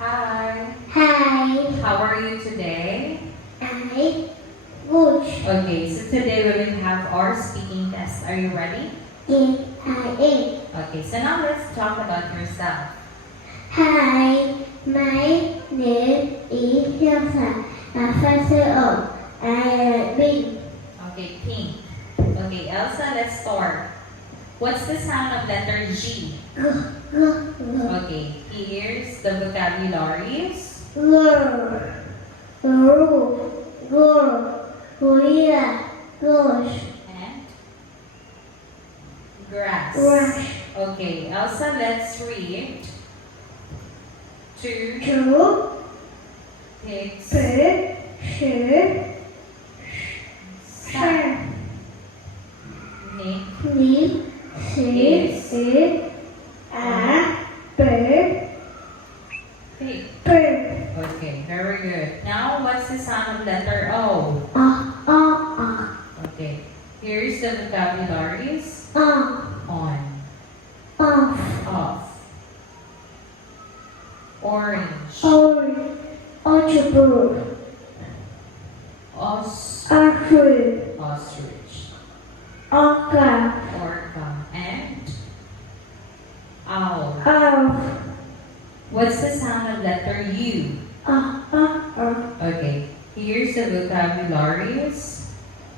Hi. Hi, How are you today? I good. Okay, so today we will have our speaking test. Are you ready? Yes, I am. Okay, so now let's talk about yourself. Hi, my name is Elsa. First of all, I am big. Okay, pink. Okay, Elsa, let's start. What's the sound of letter G? Go. Okay, here's the vocabularies. Girl, gorilla, gosh, And grass. rush, Okay, Elsa, let's read. Two two, pigs. bird, shoe, Sat. Nick leaf, Yes. a bird, pig. bird. Okay, very good. Now, what's the sound of letter O? Okay, here's the vocabularies. On, off, orange, Orange, ostrich, Orca, orca, and owl. Owl, What's the sound of letter U? Okay, here's the vocabularies.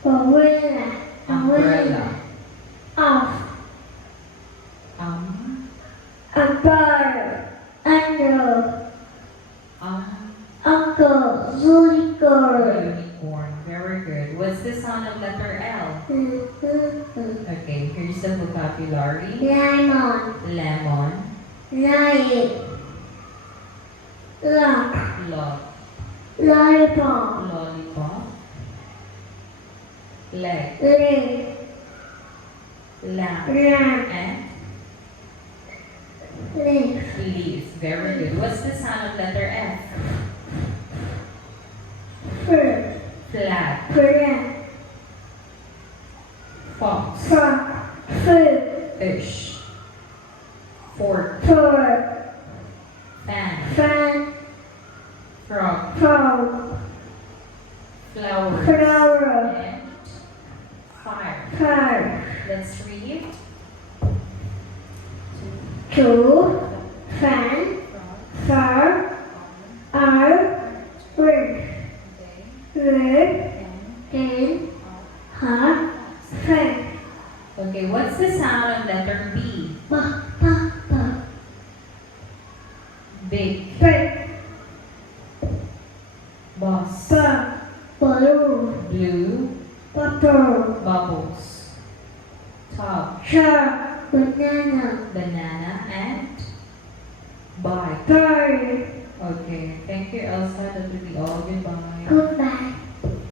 Umbrella, Umbrella, Off, Umbrella, Under, Uncle, Unicorn. unicorn. Very good. What's the sound of letter L? Okay, here's the vocabulary. Lemon, Lemon, Lion, Lock, log, Lollipop, lollipop, leg, Leg, lamp, Lamp, and Leaf, leaf. Very good. What's the sound of letter F? Fur, Flag, Fur, fox, Frog, Food, fish, fork, Fur, fan, Fan, frog, Frog, flower, Flower, and fire. Fire, Let's read. Two, Fan, Frog, Far, R, Ring, Red, and and Heart, Fan, okay, what's the sound of letter B? Ba, Big, Break, boss, Ba, Blue, blue, Bubble, bubbles, top, Shark, Banana, banana, and bike. Bird, Okay, thank you, Elsa. That will be all. Goodbye. Goodbye.